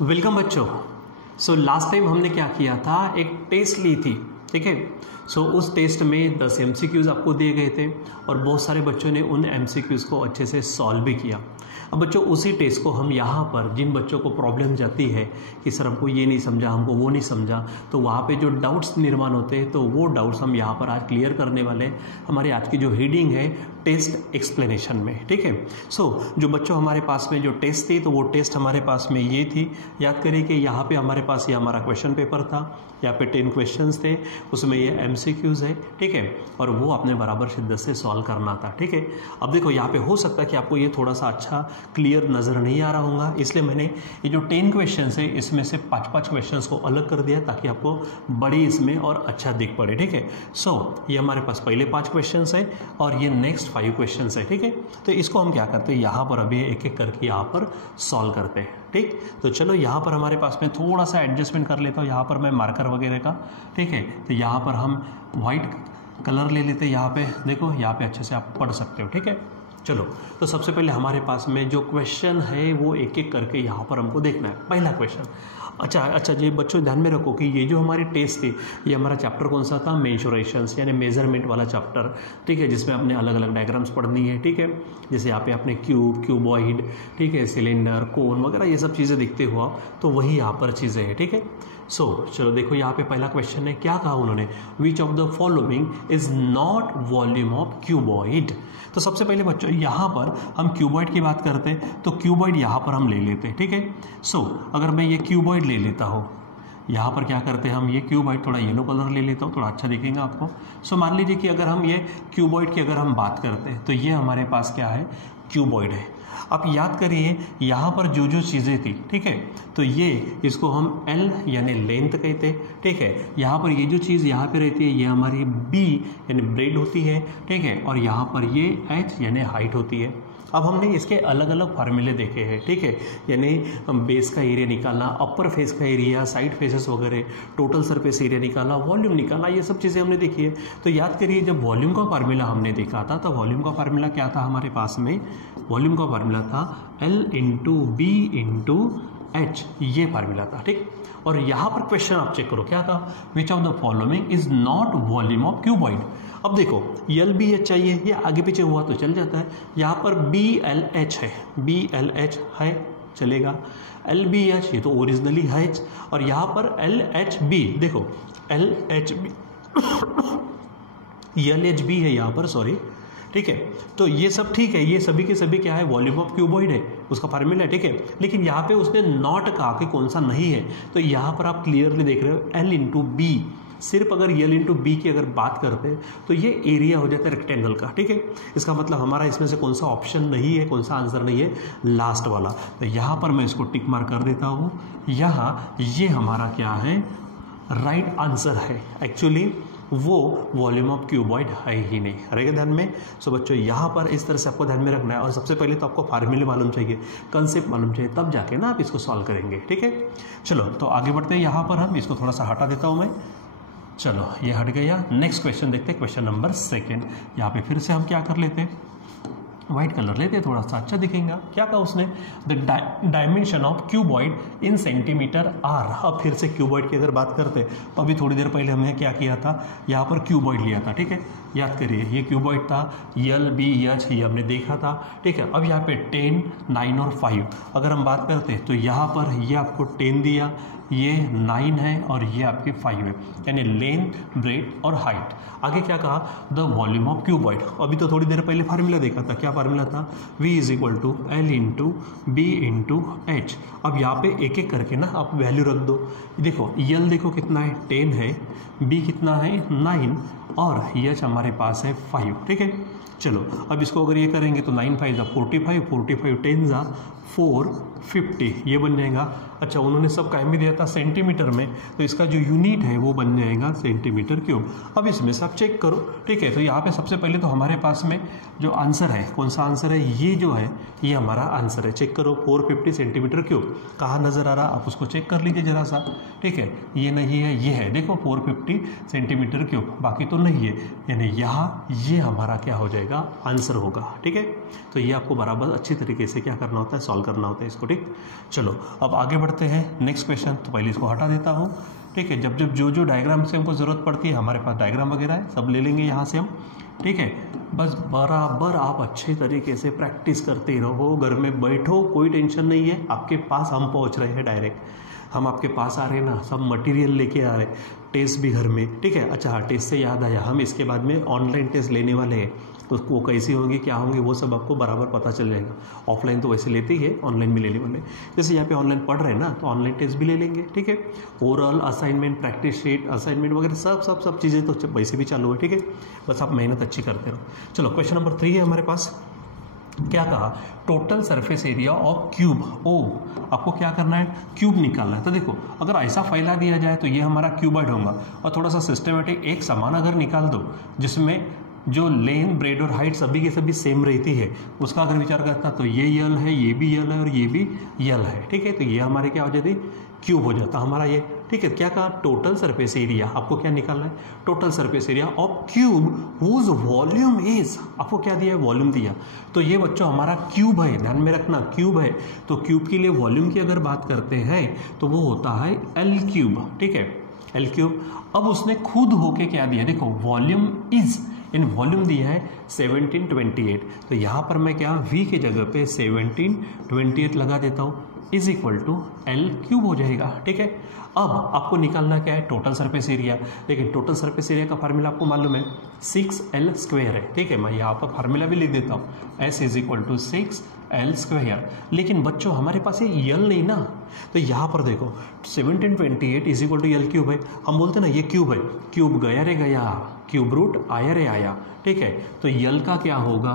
Welcome बच्चों। Last time हमने क्या किया था, एक टेस्ट ली थी, ठीक है। उस टेस्ट में 10 MCQs आपको दिए गए थे और बहुत सारे बच्चों ने उन MCQs को अच्छे से सॉल्व भी किया। अब बच्चों उसी टेस्ट को हम यहाँ पर जिन बच्चों को प्रॉब्लम जाती है कि सर हमको ये नहीं समझा, हमको वो नहीं समझा, तो वहाँ पे जो डाउट्स निर्माण होते हैं तो वो डाउट्स हम यहाँ पर आज क्लियर करने वाले हैं। हमारी आज की जो हेडिंग है टेस्ट एक्सप्लेनेशन में, ठीक है। जो बच्चों हमारे पास में जो टेस्ट थी तो वो टेस्ट हमारे पास में ये थी। याद करिए कि यहाँ पे हमारे पास ये हमारा क्वेश्चन पेपर था, यहाँ पे 10 क्वेश्चंस थे, उसमें ये MCQs है, ठीक है, और वो आपने बराबर शिद्दत से सॉल्व करना था, ठीक है। अब देखो यहाँ पे हो सकता है कि आपको ये थोड़ा सा अच्छा क्लियर नज़र नहीं आ रहा होगा, इसलिए मैंने ये जो 10 क्वेश्चन है इसमें से 5-5 क्वेश्चन को अलग कर दिया ताकि आपको बड़ी इसमें और अच्छा दिख पड़े, ठीक है। ये हमारे पास पहले 5 क्वेश्चन है और ये नेक्स्ट 5 क्वेश्चन है, ठीक है। तो इसको हम क्या करते हैं, यहाँ पर अभी एक एक करके यहाँ पर सॉल्व करते हैं, ठीक। तो चलो यहाँ पर हमारे पास में थोड़ा सा एडजस्टमेंट कर लेता हूँ, यहाँ पर मैं मार्कर वगैरह का, ठीक है। तो यहाँ पर हम वाइट कलर ले लेते हैं, यहाँ पे देखो, यहाँ पे अच्छे से आप पढ़ सकते हो, ठीक है। चलो तो सबसे पहले हमारे पास में जो क्वेश्चन है वो एक एक करके यहाँ पर हमको देखना है। पहला क्वेश्चन, अच्छा ये बच्चों ध्यान में रखो कि ये जो हमारी टेस्ट थी ये हमारा चैप्टर कौन सा था, मेंसुरेशंस यानी मेजरमेंट वाला चैप्टर, ठीक है, जिसमें आपने अलग अलग डायग्राम्स पढ़नी है, ठीक है। जैसे यहाँ पे आपने क्यूब, क्यूबॉइड, ठीक है, सिलेंडर, कोन वगैरह ये सब चीज़ें दिखते हुआ तो वही यहाँ पर चीज़ें हैं, ठीक है। चलो देखो यहाँ पे पहला क्वेश्चन है, क्या कहा उन्होंने, which of the following is not volume of cuboid. तो सबसे पहले बच्चों यहाँ पर हम क्यूबॉइड की बात करते हैं तो क्यूबॉइड यहाँ पर हम ले लेते हैं, ठीक है। अगर मैं ये क्यूबॉइड ले लेता हूँ, यहाँ पर क्या करते हैं हम, ये क्यूबॉइड थोड़ा येलो कलर ले लेता हूँ, थोड़ा अच्छा दिखेगा आपको। मान लीजिए कि अगर हम ये क्यूबॉइड की अगर हम बात करते हैं तो ये हमारे पास क्या है, क्यूबॉइड है। आप याद करिए यहाँ पर जो जो चीज़ें थी, ठीक है, तो ये इसको हम L यानी लेंथ कहते हैं, ठीक है। यहाँ पर ये जो चीज़ यहाँ पे रहती है ये हमारी B यानी ब्रेड होती है, ठीक है, और यहाँ पर ये H यानी हाइट होती है। अब हमने इसके अलग अलग फार्मूले देखे हैं, ठीक है, यानी बेस का एरिया निकालना, अपर फेस का एरिया, साइड फेसेस वगैरह, टोटल सरफेस एरिया निकालना, वॉल्यूम निकालना, ये सब चीज़ें हमने देखी है। तो याद करिए जब वॉल्यूम का फार्मूला हमने देखा था तो वॉल्यूम का फार्मूला क्या था हमारे पास में, वॉल्यूम का फार्मूला था L into B into H, ये फार्मूला था, ठीक। और यहाँ पर क्वेश्चन आप चेक करो, क्या था, which of the following is not volume of cuboid. अब देखो LBH चाहिए, ये आगे पीछे हुआ तो चल जाता है, यहाँ पर BLH है, BLH है, चलेगा। LBH ये तो ओरिजिनली है, और यहाँ पर LHB, देखो LHB LHB है यहाँ पर, सॉरी, ठीक है। तो ये सब ठीक है, ये सभी के सभी क्या है, वॉल्यूम ऑफ क्यूबॉइड है, उसका फार्मूला है, ठीक है। लेकिन यहाँ पे उसने नॉट कहा कि कौन सा नहीं है, तो यहाँ पर आप क्लियरली देख रहे हो L इंटू B। सिर्फ अगर L इंटू B की अगर बात करते हैं तो ये एरिया हो जाता है रेक्टेंगल का, ठीक है। इसका मतलब हमारा इसमें से कौन सा ऑप्शन नहीं है, कौन सा आंसर नहीं है, लास्ट वाला। तो यहाँ पर मैं इसको टिक मार्क कर देता हूँ, यहाँ ये हमारा क्या है, राइट आंसर है। एक्चुअली वो वॉल्यूम ऑफ क्यूबॉइड है ही नहीं, रहेगा ध्यान में। बच्चों यहाँ पर इस तरह से आपको ध्यान में रखना है, और सबसे पहले तो आपको फार्मूले मालूम चाहिए, कंसेप्ट मालूम चाहिए, तब जाके ना आप इसको सॉल्व करेंगे, ठीक है। चलो तो आगे बढ़ते हैं, यहाँ पर हम इसको थोड़ा सा हटा देता हूँ मैं, चलो ये हट गया। नेक्स्ट क्वेश्चन देखते हैं, क्वेश्चन नंबर 2। यहाँ पे फिर से हम क्या कर लेते हैं, व्हाइट कलर लेते हैं, थोड़ा सा अच्छा दिखेगा। क्या कहा उसने, the dimension of cuboid in centimetre are. अब फिर से क्यूबॉइड की अगर बात करते तो अभी थोड़ी देर पहले हमने क्या किया था, यहाँ पर क्यूबॉइड लिया था, ठीक है। याद करिए ये क्यूबॉइड था, LBH ये हमने देखा था, ठीक है। अब यहाँ पे 10, 9 और 5 अगर हम बात करते हैं तो यहाँ पर ये आपको 10 दिया, ये 9 है और ये आपके 5 है, यानी लेंथ, ब्रेड और हाइट। आगे क्या कहा, द वॉल्यूम ऑफ क्यूबॉइड। अभी तो थोड़ी देर पहले फार्मूला देखा था, क्या फार्मूला था, V is equal to L into B into H। अब यहाँ पे एक एक करके ना आप वैल्यू रख दो। देखो L देखो कितना है, 10 है, B कितना है, 9, और H हमारे पास है 5, ठीक है। चलो अब इसको अगर ये करेंगे तो 9 5 45, 45 10 450, ये बन जाएगा। अच्छा उन्होंने सब कायम भी दिया था सेंटीमीटर में, तो इसका जो यूनिट है वो बन जाएगा सेंटीमीटर क्यूब। अब इसमें से आप चेक करो, ठीक है। तो यहाँ पे सबसे पहले तो हमारे पास में जो आंसर है, कौन सा आंसर है, ये जो है ये हमारा आंसर है। चेक करो 450 सेंटीमीटर क्यूब कहाँ नज़र आ रहा, आप उसको चेक कर लीजिए ज़रा सा, ठीक है। ये नहीं है, ये है, देखो 450 सेंटीमीटर क्यूब, बाकी तो नहीं है, यानी यहाँ ये हमारा क्या हो जाएगा, आंसर होगा। ठीक है, तो ये आपको बराबर अच्छी तरीके से क्या करना होता है, सॉल्व करना होता है इसको। ठीक, चलो अब आगे बढ़ते हैं नेक्स्ट क्वेश्चन। तो पहले इसको हटा देता हूँ। ठीक है, जब जब जो जो डायग्राम से हमको ज़रूरत पड़ती है, हमारे पास डायग्राम वगैरह है, सब ले लेंगे यहाँ से हम। ठीक है, बस बराबर आप अच्छे तरीके से प्रैक्टिस करते रहो, घर में बैठो, कोई टेंशन नहीं है। आपके पास हम पहुँच रहे हैं, डायरेक्ट हम आपके पास आ रहे हैं ना, सब मटेरियल लेके आ रहे हैं, टेस्ट भी घर में। ठीक है, अच्छा हाँ, टेस्ट से याद आया, हम इसके बाद में ऑनलाइन टेस्ट लेने वाले हैं, तो वो कैसी होंगी, क्या होंगे, वो सब आपको बराबर पता चल जाएगा। ऑफलाइन तो वैसे लेते ही है, ऑनलाइन भी लेने वाले। जैसे यहाँ पे ऑनलाइन पढ़ रहे हैं ना, तो ऑनलाइन टेस्ट भी ले लेंगे। ठीक है, oral assignment, practice sheet, assignment वगैरह सब चीज़ें तो वैसे भी चालू है। ठीक है, बस आप मेहनत अच्छी करते रहो। चलो क्वेश्चन नंबर 3 है हमारे पास। क्या कहा, total surface area of cube. ओ, आपको क्या करना है, क्यूब निकालना है। तो देखो, अगर ऐसा फैला दिया जाए तो ये हमारा क्यूबॉइड होगा, और थोड़ा सा सिस्टमेटिक एक समान अगर निकाल दो, जिसमें जो लेंथ, ब्रेड और हाइट सभी की सभी सेम रहती है, उसका अगर विचार करता तो ये यल है, ये भी यल है और ये भी यल है। ठीक है, तो ये हमारे क्या हो जाती, क्यूब हो जाता हमारा ये। ठीक है, क्या कहा, टोटल सरफेस एरिया, आपको क्या निकालना है, total surface area of cube whose volume is, आपको क्या दिया है, वॉल्यूम दिया। तो ये बच्चों हमारा क्यूब है, ध्यान में रखना क्यूब है। तो क्यूब के लिए वॉल्यूम की अगर बात करते हैं तो वो होता है एल क्यूब। ठीक है, एल क्यूब। अब उसने खुद होके क्या दिया, देखो वॉल्यूम इज, इन वॉल्यूम दिया है 1728, तो यहाँ पर मैं क्या v के जगह पे 1728 लगा देता हूँ, is equal to L cube हो जाएगा। ठीक है, अब आपको निकालना क्या है, टोटल सरफेस एरिया। लेकिन टोटल सरफेस एरिया का फार्मूला आपको मालूम है, 6L स्क्वायर है। ठीक है, मैं यहाँ पर फार्मूला भी लिख देता हूँ, S is equal to 6L square. लेकिन बच्चों हमारे पास ये यल नहीं ना, तो यहाँ पर देखो 1728 is equal to L cube है। हम बोलते ना ये क्यूब है, क्यूब गया रे गया, क्यूब रूट आया रे आया। ठीक है, तो यल का क्या होगा,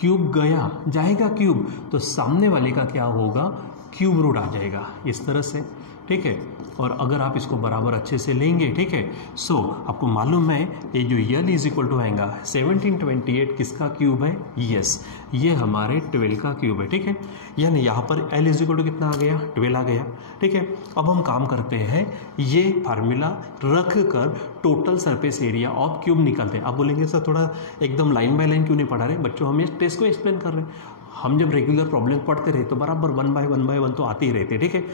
क्यूब गया जाएगा क्यूब, तो सामने वाले का क्या होगा, क्यूब रूट आ जाएगा इस तरह से। ठीक है, और अगर आप इसको बराबर अच्छे से लेंगे, ठीक है, सो आपको मालूम है ये जो यल इज इक्वल टू आएगा 1728 किसका क्यूब है, यस, ये हमारे 12 का क्यूब है। ठीक है, यानी यहाँ पर एल इज इक्वल टू कितना आ गया, 12 आ गया। ठीक है, अब हम काम करते हैं, ये फार्मूला रख कर total surface area of cube निकालते हैं। आप बोलेंगे सर थोड़ा एकदम लाइन बाय लाइन क्यों नहीं पढ़ा रहे, बच्चों हम इस टेस्ट को एक्सप्लेन कर रहे हैं। हम जब रेगुलर प्रॉब्लम पढ़ते रहे तो बराबर 1 बाय 1 तो आते ही रहते। ठीक है,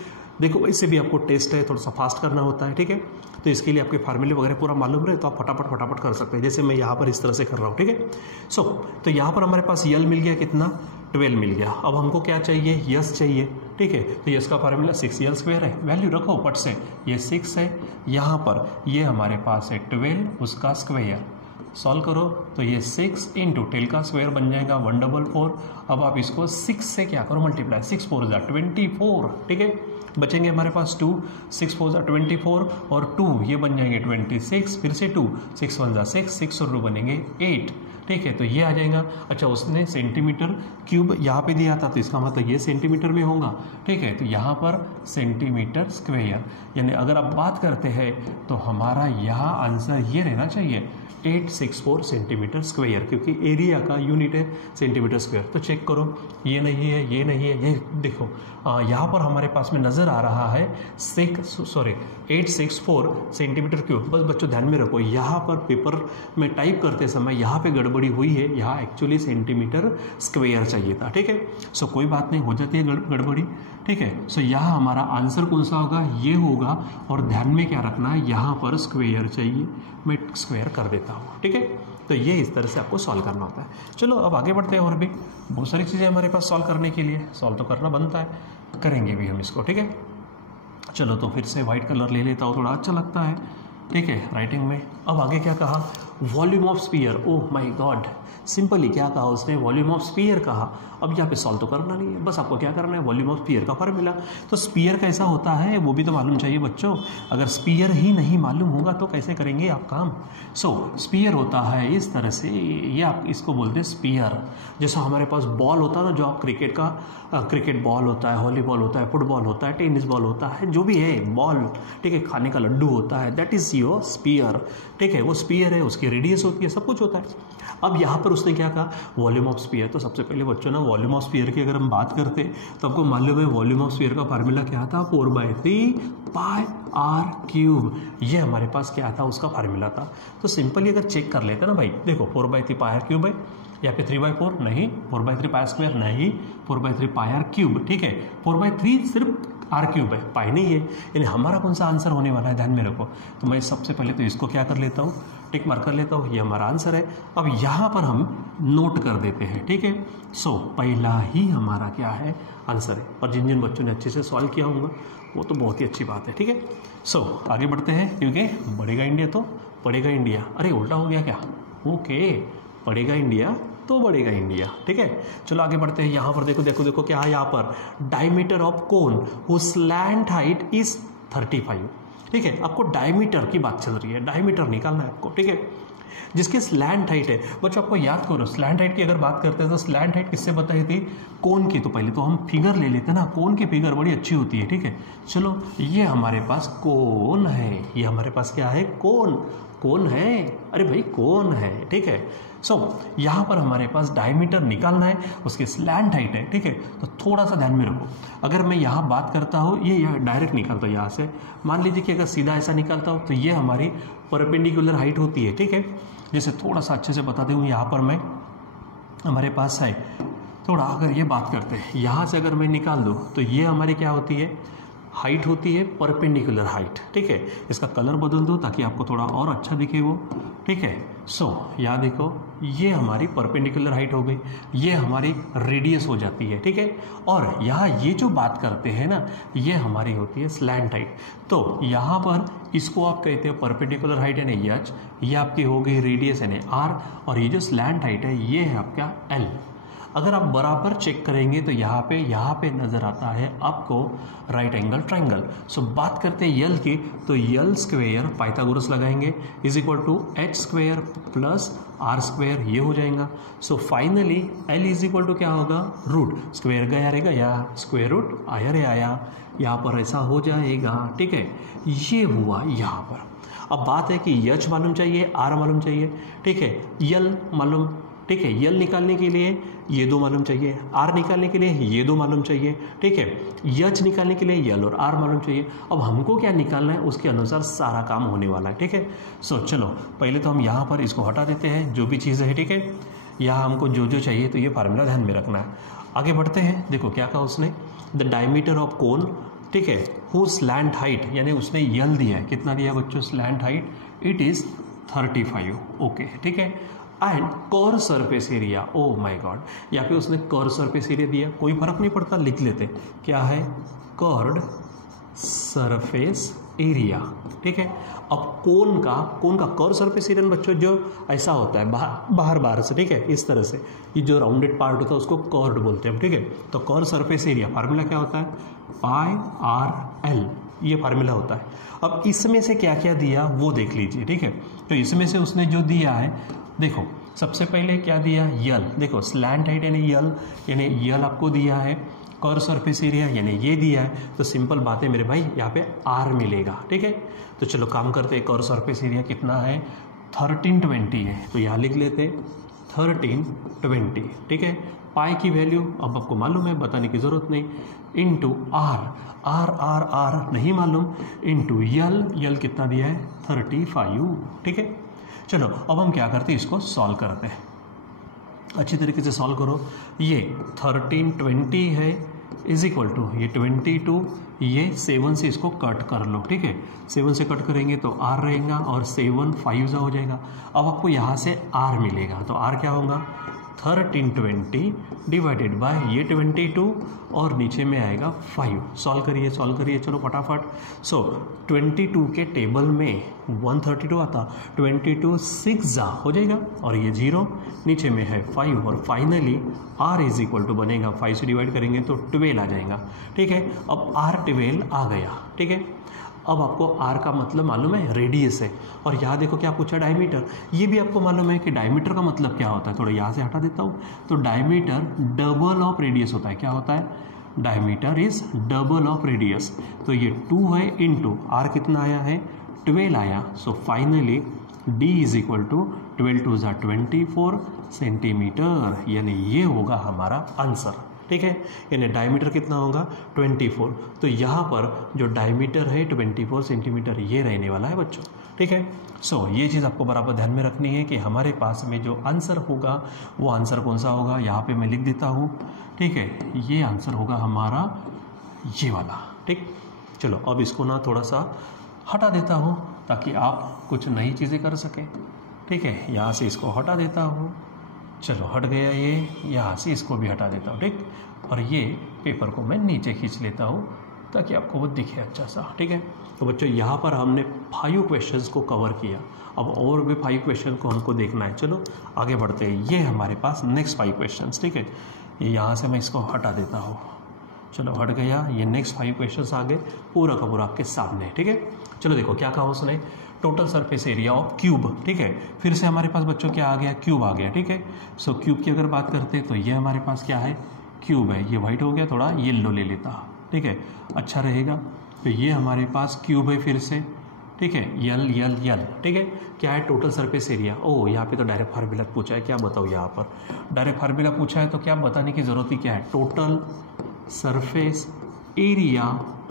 देखो इससे भी आपको टेस्ट है, थोड़ा सा फास्ट करना होता है। ठीक है, तो इसके लिए आपके फार्मूले वगैरह पूरा मालूम रहे तो आप फटाफट कर सकते हैं, जैसे मैं यहाँ पर इस तरह से कर रहा हूँ। ठीक है, सो तो यहाँ पर हमारे पास यल मिल गया, कितना, 12 मिल गया। अब हमको क्या चाहिए, यस चाहिए। ठीक है, तो यस का फार्मूला 6L स्क्वायर है, वैल्यू रखो पट से, ये 6 है, यहाँ पर ये हमारे पास है 12, उसका स्क्वायर सॉल्व करो तो ये 6 इंटू 10 का स्क्वायर बन जाएगा 144। अब आप इसको 6 से क्या करो, मल्टीप्लाई, 6 4 जा 24। ठीक है, बचेंगे हमारे पास 2, 6 4 जा 24 और 2 ये बन जाएंगे 26, फिर से 2, 6 1 जा 6, 6 और 2 बनेंगे 8। ठीक है, तो ये आ जाएगा। अच्छा, उसने सेंटीमीटर क्यूब यहाँ पे दिया था, तो इसका मतलब ये सेंटीमीटर में होगा। ठीक है, तो यहाँ पर सेंटीमीटर स्क्वायर, यानी अगर आप बात करते हैं तो हमारा यहाँ आंसर ये रहना चाहिए 864 सेंटीमीटर स्क्वायर, क्योंकि एरिया का यूनिट है सेंटीमीटर स्क्वायर। तो चेक करो, ये नहीं है, ये नहीं है, ये देखो यहाँ पर हमारे पास में नज़र आ रहा है 864 सेंटीमीटर क्यूब। बस बच्चों ध्यान में रखो, यहाँ पर पेपर में टाइप करते समय यहाँ पे गड़बड़ी हुई है, यहाँ एक्चुअली सेंटीमीटर स्क्वायर चाहिए था। ठीक है, सो कोई बात नहीं, हो जाती है गड़बड़ी। ठीक है, सो यहाँ हमारा आंसर कौन सा होगा, ये होगा। और ध्यान में क्या रखना है, यहाँ पर स्क्वायर चाहिए, मैं स्क्वायर कर देता हूँ। ठीक है, तो ये इस तरह से आपको सॉल्व करना होता है। चलो अब आगे बढ़ते हैं, और भी बहुत सारी चीज़ें हमारे पास सॉल्व करने के लिए, सॉल्व तो करना बनता है, करेंगे भी हम इसको। ठीक है, चलो तो फिर से वाइट कलर ले लेता हूँ, थोड़ा अच्छा लगता है। ठीक है, राइटिंग में अब आगे क्या कहा, volume of sphere. Oh my God, simply क्या कहा उसने, वॉल्यूम ऑफ स्फीयर कहा। अब यहाँ पे सॉल्व तो करना नहीं है, बस आपको क्या करना है, वॉल्यूम ऑफ स्फीयर का फार्मूला। तो स्फीयर कैसा होता है वो भी तो मालूम चाहिए बच्चों, अगर स्फीयर ही नहीं मालूम होगा तो कैसे करेंगे आप काम। सो स्फीयर होता है इस तरह से, ये आप इसको बोलते हैं स्फीयर। जैसा हमारे पास बॉल होता है ना, जो आप क्रिकेट का क्रिकेट बॉल होता है, वॉलीबॉल होता है, फुटबॉल होता है, टेनिस बॉल होता है, जो भी है बॉल। ठीक है, खाने का लड्डू होता है, दैट इज़ योर स्फीयर। ठीक है, वो स्फीयर है, उसकी रेडियस होती है, सब कुछ होता है। अब यहाँ पर उसने क्या कहा, वॉल्यूम ऑफ स्फीयर। तो सबसे पहले बच्चों ना वॉल्यूम ऑफ स्फीयर की अगर हम बात करते तो आपको मालूम है वॉल्यूम ऑफ स्फीयर का फार्मूला क्या था, 4/3 पाई आर क्यूब। ये हमारे पास क्या था, उसका फार्मूला था। तो सिंपली अगर चेक कर लेते ना भाई, देखो 4/3 पाई आर क्यूब है, या फिर 3/4 नहीं, 4/3 पाई स्क्वायर नहीं, 4/3 पाई आर क्यूब, ठीक है। 4/3 सिर्फ आर क्यूब है, पाई नहीं है, यानी हमारा कौन सा आंसर होने वाला है, ध्यान में रखो। तो मैं सबसे पहले तो इसको क्या कर लेता हूँ, टिक मार्क कर लेता हूँ, ये हमारा आंसर है। अब यहाँ पर हम नोट कर देते हैं, ठीक है। सो पहला ही हमारा क्या है, आंसर है। और जिन जिन बच्चों ने अच्छे से सॉल्व किया होगा वो तो बहुत ही अच्छी बात है, ठीक है। सो आगे बढ़ते हैं, क्योंकि बढ़ेगा इंडिया तो पढ़ेगा इंडिया। अरे उल्टा हो गया क्या, ओके, पढ़ेगा इंडिया तो बढ़ेगा इंडिया, ठीक है। चलो आगे बढ़ते हैं। यहाँ पर देखो देखो देखो क्या है, यहाँ पर diameter of cone whose slant height is 35, ठीक है। आपको डायमीटर की बात चल रही है, डायमीटर निकालना है आपको, ठीक है, जिसके स्लैंट हाइट है। बच्चों आपको याद करो, स्लैंट हाइट की अगर बात करते हैं तो स्लैंट हाइट किससे बताई थी, कोन की। तो पहले तो हम फिगर ले लेते हैं ना, कोन की फिगर बड़ी अच्छी होती है, ठीक है। चलो ये हमारे पास कोन है, ये हमारे पास क्या है, कोन है, अरे भाई कोन है, ठीक है। सो यहाँ पर हमारे पास डायमीटर निकालना है, उसकी स्लैंट हाइट है, ठीक है। तो थोड़ा सा ध्यान में रखो, अगर मैं यहाँ बात करता हूँ, ये डायरेक्ट निकालता हूँ यहाँ से, मान लीजिए कि अगर सीधा ऐसा निकालता हूँ तो ये हमारी परपेंडिकुलर हाइट होती है, ठीक है। जैसे थोड़ा सा अच्छे से बता दूँ, यहाँ पर मैं हमारे पास है थोड़ा, अगर ये बात करते हैं यहाँ से अगर मैं निकाल दूँ तो ये हमारी क्या होती है, हाइट होती है परपेंडिकुलर हाइट, ठीक है। इसका कलर बदल दो ताकि आपको थोड़ा और अच्छा दिखे वो, ठीक है। सो यहाँ देखो, ये हमारी परपेंडिकुलर हाइट हो गई, ये हमारी रेडियस हो जाती है, ठीक है। और यहाँ ये जो बात करते हैं ना, ये हमारी होती है स्लैंट हाइट। तो यहाँ पर इसको आप कहते हैं परपेंडिकुलर हाइट यानी एच, ये आपकी हो गई रेडियस यानी आर, और ये जो स्लैंट हाइट है ये है आपका एल। अगर आप बराबर चेक करेंगे तो यहाँ पे नज़र आता है आपको राइट एंगल ट्रायंगल। सो बात करते हैं यल की, तो यल स्क्वेयर पाइथागोरस लगाएंगे is equal to H square plus R square, ये हो जाएगा। So finally L is equal to क्या होगा, रूट स्क्वेयर गया रहेगा या स्क्वेयर रूट आया रे आया, यहाँ पर ऐसा हो जाएगा, ठीक है। ये हुआ यहाँ पर। अब बात है कि यच मालूम चाहिए, आर मालूम चाहिए, ठीक है, यल मालूम, ठीक है। यल निकालने के लिए ये दो मालूम चाहिए, आर निकालने के लिए ये दो मालूम चाहिए, ठीक है। यच निकालने के लिए यल और आर मालूम चाहिए। अब हमको क्या निकालना है, उसके अनुसार सारा काम होने वाला है, ठीक है। सो चलो पहले तो हम यहाँ पर इसको हटा देते हैं, जो भी चीज़ है, ठीक है। यहाँ हमको जो जो चाहिए तो ये फार्मूला ध्यान में रखना है। आगे बढ़ते हैं, देखो क्या कहा उसने, द डायमीटर ऑफ कोन, ठीक है, हु स्लैंट हाइट, यानी उसने यल दिया है, कितना दिया बच्चों, slant height, it is 35, okay, ठीक है। And curve surface area, oh my God, यहाँ पे उसने कर्व सरफेस एरिया दिया, कोई फर्क नहीं पड़ता, लिख लेते क्या है, कर्व्ड सरफेस एरिया, ठीक है। अब कोन का कर्व सरफेस एरिया बच्चों जो ऐसा होता है बाहर से, ठीक है, इस तरह से, ये जो राउंडेड पार्ट होता है उसको कर्व्ड बोलते हैं, ठीक है। तो कर्व सरफेस एरिया फार्मूला क्या होता है, पाई आर एल, ये फार्मूला होता है। अब इसमें से क्या क्या दिया वो देख लीजिए, ठीक है। तो इसमें से उसने जो दिया है, देखो सबसे पहले क्या दिया, यल, देखो स्लैंट हाइट यानी यल आपको दिया है, कर्व सरफेस एरिया यानी ये दिया है। तो सिंपल बात है मेरे भाई, यहाँ पे आर मिलेगा, ठीक है। तो चलो काम करते हैं, कर्व सरफेस एरिया कितना है, 1320 है, तो यहाँ लिख लेते 1320, ठीक है। पाई की वैल्यू अब आपको मालूम है, बताने की ज़रूरत नहीं, इंटू आर नहीं मालूम, इंटू यल कितना दिया है, 35, ठीक है। चलो अब हम क्या करते हैं, इसको सॉल्व करते हैं, अच्छी तरीके से सॉल्व करो। ये 1320 है इज इक्वल टू ये 22, ये 7 से इसको कट कर लो, ठीक है। 7 से कट करेंगे तो आर रहेगा और 7 5 हो जाएगा। अब आपको यहाँ से आर मिलेगा, तो आर क्या होगा, 1320 डिवाइडेड बाय ये 22 और नीचे में आएगा 5। सॉल्व करिए चलो फटाफट। सो 22 के टेबल में 132 आता, 22 6 हो जाएगा और ये 0, नीचे में है 5 और finally r is equal to बनेगा 5 से डिवाइड करेंगे तो 12 आ जाएगा, ठीक है। अब r12 आ गया, ठीक है। अब आपको r का मतलब मालूम है, रेडियस है। और यहाँ देखो क्या पूछा, डायमीटर, ये भी आपको मालूम है कि डायमीटर का मतलब क्या होता है, थोड़ा यहाँ से हटा देता हूँ। तो डायमीटर डबल ऑफ रेडियस होता है, क्या होता है, diameter is double of radius. तो ये 2 है इंटू आर कितना आया है, 12 आया। So finally d is equal to 12 two ज़ा 24 सेंटीमीटर, यानी ये होगा हमारा आंसर। ठीक है, यानी डायमीटर कितना होगा 24। तो यहाँ पर जो डायमीटर है 24 सेंटीमीटर ये रहने वाला है बच्चों। ठीक है, सो ये चीज़ आपको बराबर ध्यान में रखनी है कि हमारे पास में जो आंसर होगा वो आंसर कौन सा होगा, यहाँ पे मैं लिख देता हूँ। ठीक है, ये आंसर होगा हमारा ये वाला। ठीक, चलो अब इसको ना थोड़ा सा हटा देता हूँ ताकि आप कुछ नई चीज़ें कर सकें। ठीक है, यहाँ से इसको हटा देता हूँ, चलो हट गया ये, यहाँ से इसको भी हटा देता हूँ। ठीक, और ये पेपर को मैं नीचे खींच लेता हूँ ताकि आपको वो दिखे अच्छा सा। ठीक है, तो बच्चों यहाँ पर हमने 5 क्वेश्चंस को कवर किया, अब और भी 5 क्वेश्चन को हमको देखना है। चलो आगे बढ़ते हैं, ये हमारे पास नेक्स्ट 5 क्वेश्चंस। ठीक है, ये यहाँ से मैं इसको हटा देता हूँ, चलो हट गया। ये नेक्स्ट 5 क्वेश्चंस आ गए पूरा का पूरा आपके सामने। ठीक है, चलो देखो क्या कहा उसने, total surface area of cube. ठीक है, फिर से हमारे पास बच्चों क्या आ गया, क्यूब आ गया। ठीक है, सो क्यूब की अगर बात करते हैं तो ये हमारे पास क्या है, क्यूब है। ये वाइट हो गया, थोड़ा येलो ले लेता। ठीक है, अच्छा रहेगा। तो ये हमारे पास क्यूब है फिर से। ठीक है, यल यल यल। ठीक है, क्या है, टोटल सरफेस एरिया। ओ यहाँ पे तो डायरेक्ट फार्मूला पूछा है, क्या बताओ, यहाँ पर डायरेक्ट फार्मूला पूछा है तो क्या बताने की ज़रूरत ही क्या है, total surface area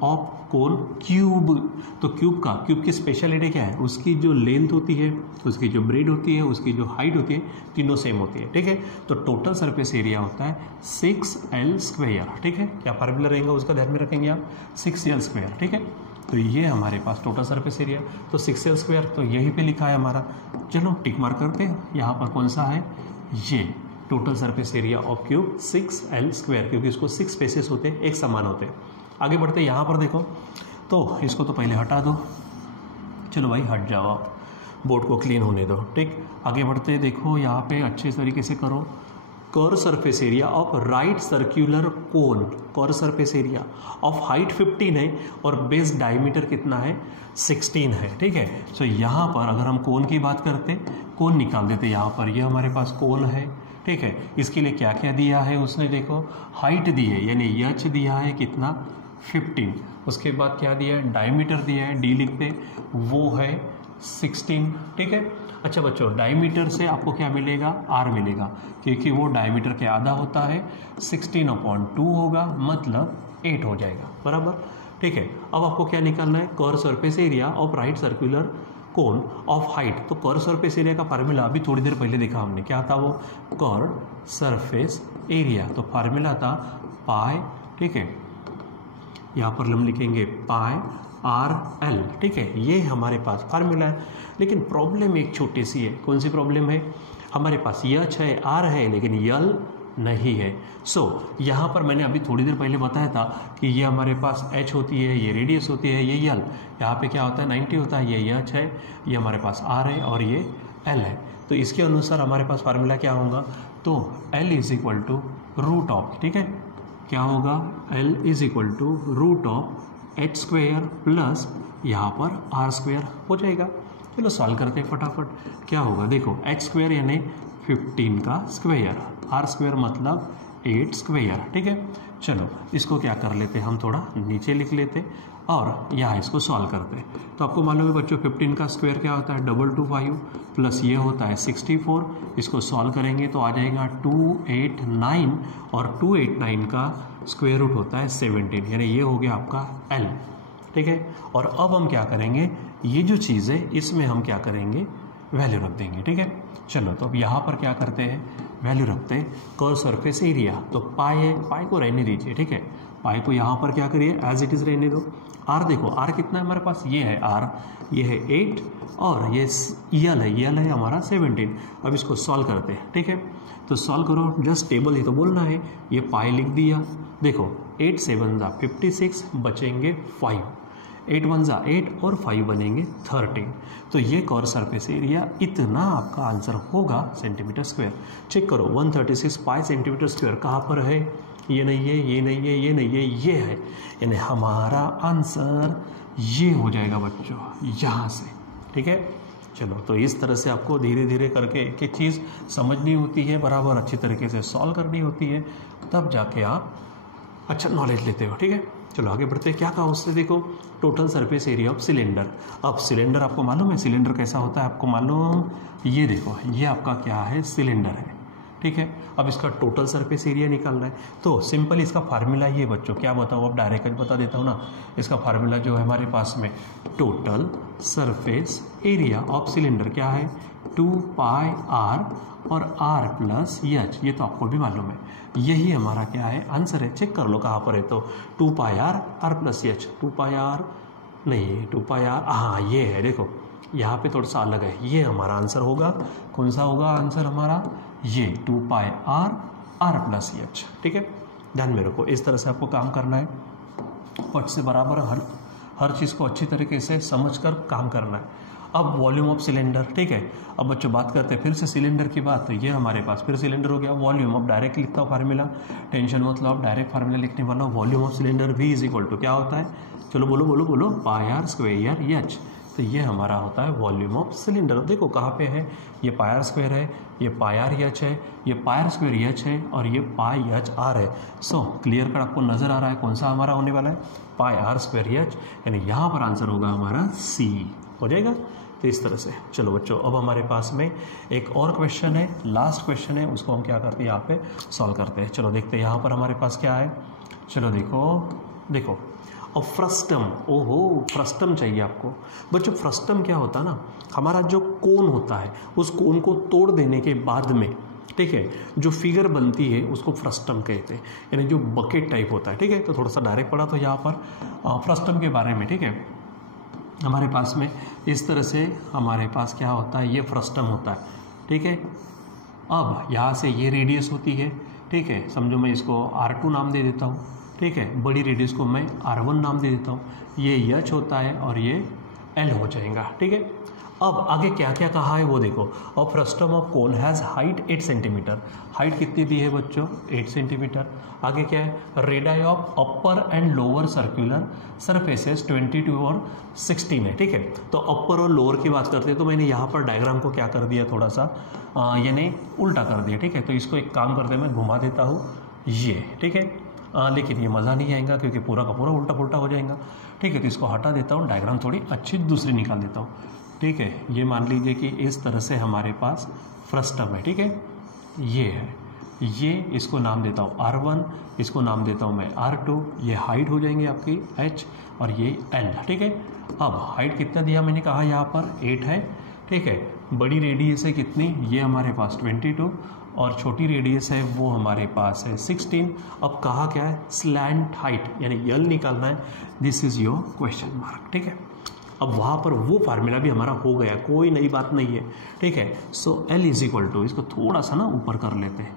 of cone cube. तो क्यूब की स्पेशलिटी क्या है, उसकी जो लेंथ होती है, उसकी जो ब्रेड होती है, उसकी जो हाइट होती है, तीनों सेम होती है। ठीक है, तो टोटल सरफेस एरिया होता है 6L²। ठीक है, क्या फार्मूला रहेगा उसका ध्यान में रखेंगे आप, 6L²। ठीक है, तो ये हमारे पास टोटल सरफेस एरिया, तो 6L² तो यहीं पे लिखा है हमारा। चलो टिक मार्क करते हैं, यहाँ पर कौन सा है, ये total surface area of cube 6L², क्योंकि इसको 6 फेसेस होते हैं, एक समान होते हैं। आगे बढ़ते यहाँ पर देखो, तो इसको तो पहले हटा दो, चलो भाई हट जाओ आप, बोर्ड को क्लीन होने दो। ठीक, आगे बढ़ते देखो यहाँ पे अच्छे तरीके से करो, curve surface area of right circular cone, curve surface area of height 15 है और बेस डायमीटर कितना है 16 है। ठीक है, सो यहाँ पर अगर हम कोन की बात करते, कोन निकाल देते यहाँ पर, ये हमारे पास कोन है। ठीक है, इसके लिए क्या क्या दिया है उसने, देखो हाइट दी है यानी एच दिया है कितना 15, उसके बाद क्या दिया है, डायमीटर दिया है, डी लिखते वो है 16। ठीक है, अच्छा बच्चों डायमीटर से आपको क्या मिलेगा, आर मिलेगा, क्योंकि वो डायमीटर के आधा होता है, 16/2 होगा, मतलब 8 हो जाएगा बराबर। ठीक है, अब आपको क्या निकालना है, curve surface area of right circular cone of height. तो कर्व सरफेस एरिया का फार्मूला अभी थोड़ी देर पहले देखा हमने, क्या था वो, कर्व सरफेस एरिया, तो फार्मूला था पाई। ठीक है, यहाँ पर हम लिखेंगे पाई RL। ठीक है, ये हमारे पास फार्मूला है, लेकिन प्रॉब्लम एक छोटी सी है। कौन सी प्रॉब्लम है, हमारे पास एच है, आर है, लेकिन यल नहीं है। सो यहाँ पर मैंने अभी थोड़ी देर पहले बताया था कि ये हमारे पास एच होती है, ये रेडियस होती है, ये यल, यहाँ पे क्या होता है 90 होता है, ये एच है, ये हमारे पास आर है और ये एल है। तो इसके अनुसार हमारे पास फार्मूला क्या होगा, तो L is equal to root of, ठीक है, क्या होगा, L is equal to root of H² plus यहाँ पर R² हो जाएगा। चलो सॉल्व करते हैं फटाफट, क्या होगा देखो, H² यानी 15 का स्क्वायर, R² मतलब 8²। ठीक है, चलो इसको क्या कर लेते हैं, हम थोड़ा नीचे लिख लेते और यहाँ इसको सॉल्व करते हैं। तो आपको मालूम है बच्चों 15 का स्क्वायर क्या होता है, 225 प्लस ये होता है 64। इसको सॉल्व करेंगे तो आ जाएगा 289 और 289 का स्क्वायर रूट होता है 17, यानी ये हो गया आपका L। ठीक है, और अब हम क्या करेंगे, ये जो चीज़ है इसमें हम क्या करेंगे, वैल्यू रख देंगे। ठीक है, चलो तो अब यहाँ पर क्या करते हैं, वैल्यू रखते हैं कर्व सरफेस एरिया, तो पाई है, पाई को रहने दीजिए। ठीक है, पाई को यहाँ पर क्या करिए, एज इट इज़ रहने दो। आर देखो, आर कितना है हमारे पास, ये है आर, ये है 8 और ये यल है हमारा 17। अब इसको सॉल्व करते हैं। ठीक है, तो सॉल्व करो, जस्ट टेबल ही तो बोलना है, ये पाई लिख दिया। देखो 8 7 56 बचेंगे 5, 8 1 8 और 5 बनेंगे 13। तो ये कर्व सरफेस एरिया इतना आपका आंसर होगा सेंटीमीटर स्क्वायर। चेक करो 136 पाई सेंटीमीटर स्क्वायर कहाँ पर है, ये नहीं है, ये नहीं है, ये नहीं है, ये है, यानी हमारा आंसर ये हो जाएगा बच्चों यहाँ से। ठीक है, चलो तो इस तरह से आपको धीरे धीरे करके एक एक चीज़ समझनी होती है, बराबर अच्छी तरीके से सॉल्व करनी होती है, तब जाके आप अच्छा नॉलेज लेते हो, ठीक है। चलो आगे बढ़ते हैं। क्या कहा उससे, देखो total surface area of cylinder. अब सिलेंडर आपको मालूम है सिलेंडर कैसा होता है, आपको मालूम, ये देखो ये आपका क्या है, सिलेंडर है, ठीक है। अब इसका टोटल सरफेस एरिया निकालना है, तो सिंपल इसका फार्मूला ये बच्चों, क्या बताऊँ, अब डायरेक्ट बता देता हूँ ना। इसका फार्मूला जो है हमारे पास में, total surface area of cylinder क्या है, 2πr और r प्लस एच, ये तो आपको भी मालूम है, यही हमारा क्या है आंसर है। चेक कर लो कहाँ पर है, तो 2πr r plus H, 2πr नहीं 2πr, हाँ ये है, देखो यहाँ पे थोड़ा सा अलग है, ये हमारा आंसर होगा। कौन सा होगा आंसर हमारा, ये 2πr r प्लस एच, ठीक है। ध्यान में रखो, इस तरह से आपको काम करना है और इससे बराबर हर चीज़ को अच्छी तरीके से समझकर काम करना है। अब वॉल्यूम ऑफ सिलेंडर, ठीक है। अब बच्चों बात करते हैं फिर से सिलेंडर की बात, तो ये हमारे पास फिर सिलेंडर हो गया। वॉल्यूम, अब डायरेक्ट लिखता हूँ फार्मूला, टेंशन मतलब अब डायरेक्ट फार्मूला लिखने वाला। Volume of cylinder V is equal to क्या होता है, चलो बोलो बोलो बोलो, πr स्क्वायर एच, तो ये हमारा होता है वॉल्यूम ऑफ सिलेंडर। देखो कहाँ पे है, ये πr स्क्वायर है, ये πr एच है, ये πr स्क्वायर एच है और ये πhr है। सो क्लियर कट आपको नजर आ रहा है कौन सा हमारा होने वाला है, πr स्क्वायर एच, यानी यहाँ पर आंसर होगा हमारा C, हो जाएगा। तो इस तरह से चलो बच्चों, अब हमारे पास में एक और क्वेश्चन है, लास्ट क्वेश्चन है, उसको हम क्या करते हैं यहाँ पे सॉल्व करते हैं। चलो देखते हैं यहाँ पर हमारे पास क्या है। चलो देखो और फ्रस्टम, ओहो फ्रस्टम चाहिए आपको बच्चों। फ्रस्टम क्या होता है ना, हमारा जो कोन होता है उस कोन को तोड़ देने के बाद में, ठीक है, जो फिगर बनती है उसको फ्रस्टम कहते हैं, यानी जो बकेट टाइप होता है, ठीक है। तो थोड़ा सा डायरेक्ट पढ़ा तो यहाँ पर फ्रस्टम के बारे में, ठीक है। हमारे पास में इस तरह से हमारे पास क्या होता है, ये फ्रस्टम होता है, ठीक है। अब यहाँ से ये रेडियस होती है, ठीक है, समझो मैं इसको R2 नाम दे देता हूँ, ठीक है। बड़ी रेडियस को मैं R1 नाम दे देता हूँ, ये H होता है और ये L हो जाएगा, ठीक है। अब आगे क्या क्या कहा है वो देखो। और frustum of cone has height 8 centimetre, height कितनी दी है बच्चों, 8 सेंटीमीटर। आगे क्या है, radii of upper and lower circular surfaces 22 और 16 है, ठीक है। तो अपर और लोअर की बात करते हैं, तो मैंने यहाँ पर डायग्राम को क्या कर दिया, थोड़ा सा यानी उल्टा कर दिया, ठीक है। तो इसको एक काम करते मैं घुमा देता हूँ ये, ठीक है। लेकिन ये मज़ा नहीं आएगा क्योंकि पूरा का पूरा उल्टा पुल्टा हो जाएगा, ठीक है। तो इसको हटा देता हूँ, डायग्राम थोड़ी अच्छी दूसरी निकाल देता हूँ, ठीक है। ये मान लीजिए कि इस तरह से हमारे पास फ्रस्टम है, ठीक है, ये है, ये इसको नाम देता हूँ R1, इसको नाम देता हूँ मैं R2, ये हाइट हो जाएंगे आपकी H और ये L, ठीक है। अब हाइट कितना दिया मैंने कहा यहाँ पर 8 है, ठीक है। बड़ी रेडियस है कितनी, ये हमारे पास 22 और छोटी रेडियस है वो हमारे पास है 16। अब कहा क्या है, स्लैंट हाइट यानी L निकालना है, this is your question mark, ठीक है। अब वहाँ पर वो फार्मूला भी हमारा हो गया, कोई नई बात नहीं है, ठीक है। सो L इज इक्वल टू, इसको थोड़ा सा ना ऊपर कर लेते हैं,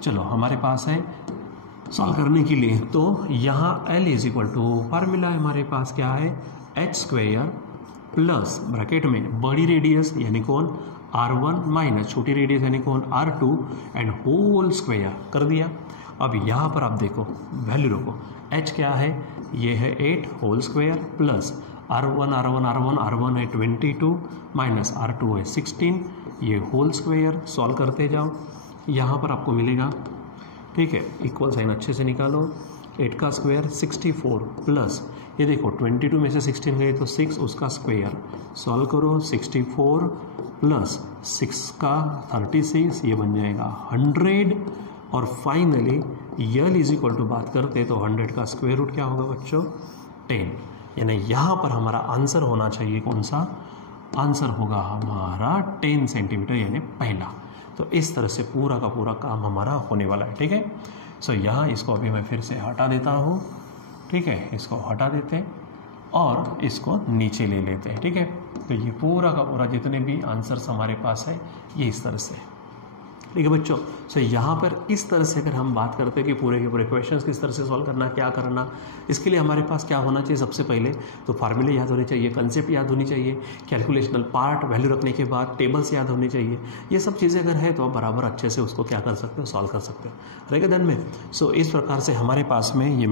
चलो हमारे पास है सॉल्व करने के लिए। तो यहाँ L is equal to formula हमारे पास क्या है, H स्क्वायर प्लस ब्रैकेट में बड़ी रेडियस यानी कौन R1 माइनस छोटी रेडियस यानी कौन R2 एंड होल स्क्वायर कर दिया। अब यहाँ पर आप देखो वैल्यू रखो, H क्या है, ये है 8 होल स्क्वायर प्लस R1 है 22 माइनस R2 है 16, ये होल स्क्वायर सॉल्व करते जाओ, यहाँ पर आपको मिलेगा, ठीक है। इक्वल साइन अच्छे से निकालो, 8 का स्क्वायर 64 प्लस ये देखो 22 में से 16 गए तो 6, उसका स्क्वायर सॉल्व करो, 64 प्लस 6 का 36, ये बन जाएगा 100 और finally L is equal to बात करते तो 100 का स्क्वायर रूट क्या होगा बच्चों, 10। यानी यहाँ पर हमारा आंसर होना चाहिए कौन सा, आंसर होगा हमारा 10 सेंटीमीटर यानी पहला। तो इस तरह से पूरा का पूरा काम हमारा होने वाला है, ठीक है। सो यहाँ इसको अभी मैं फिर से हटा देता हूँ, ठीक है, इसको हटा देते हैं और इसको नीचे ले लेते हैं, ठीक है। तो ये पूरा का पूरा जितने भी आंसर्स हमारे पास है ये इस तरह से, ठीक है बच्चों। सो यहाँ पर इस तरह से अगर हम बात करते हैं कि पूरे के पूरे क्वेश्चंस किस तरह से सॉल्व करना, क्या करना, इसके लिए हमारे पास क्या होना चाहिए, सबसे पहले तो फार्मूले याद होने चाहिए, कंसेप्ट याद होनी चाहिए, कैलकुलेशनल पार्ट वैल्यू रखने के बाद टेबल्स याद होनी चाहिए। ये सब चीज़ें अगर है तो आप बराबर अच्छे से उसको क्या कर सकते हो, सॉल्व कर सकते हो, रहेगा ध्यान में। सो इस प्रकार से हमारे पास में ये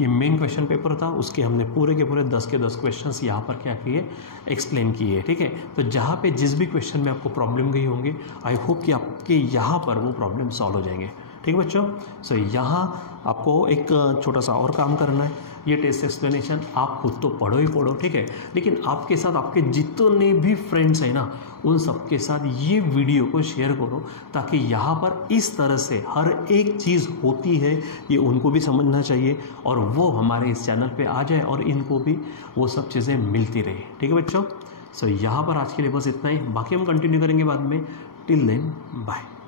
मेन क्वेश्चन पेपर था, उसके हमने पूरे के पूरे 10 के 10 क्वेश्चंस यहाँ पर क्या किए, एक्सप्लेन किए, ठीक है। तो जहाँ पे जिस भी क्वेश्चन में आपको प्रॉब्लम गई होंगे, आई होप कि आपके यहाँ पर वो प्रॉब्लम सॉल्व हो जाएंगे, ठीक है बच्चों। सो यहाँ आपको एक छोटा सा और काम करना है, ये टेस्ट एक्सप्लेनेशन आप खुद तो पढ़ो ही पढ़ो, ठीक है, लेकिन आपके साथ आपके जितने भी फ्रेंड्स हैं ना, उन सबके साथ ये वीडियो को शेयर करो, ताकि यहाँ पर इस तरह से हर एक चीज़ होती है ये उनको भी समझना चाहिए और वो हमारे इस चैनल पे आ जाए और इनको भी वो सब चीज़ें मिलती रहे, ठीक है बच्चों। सो यहाँ पर आज के लिए बस इतना ही, बाकी हम कंटिन्यू करेंगे बाद में। Till then bye.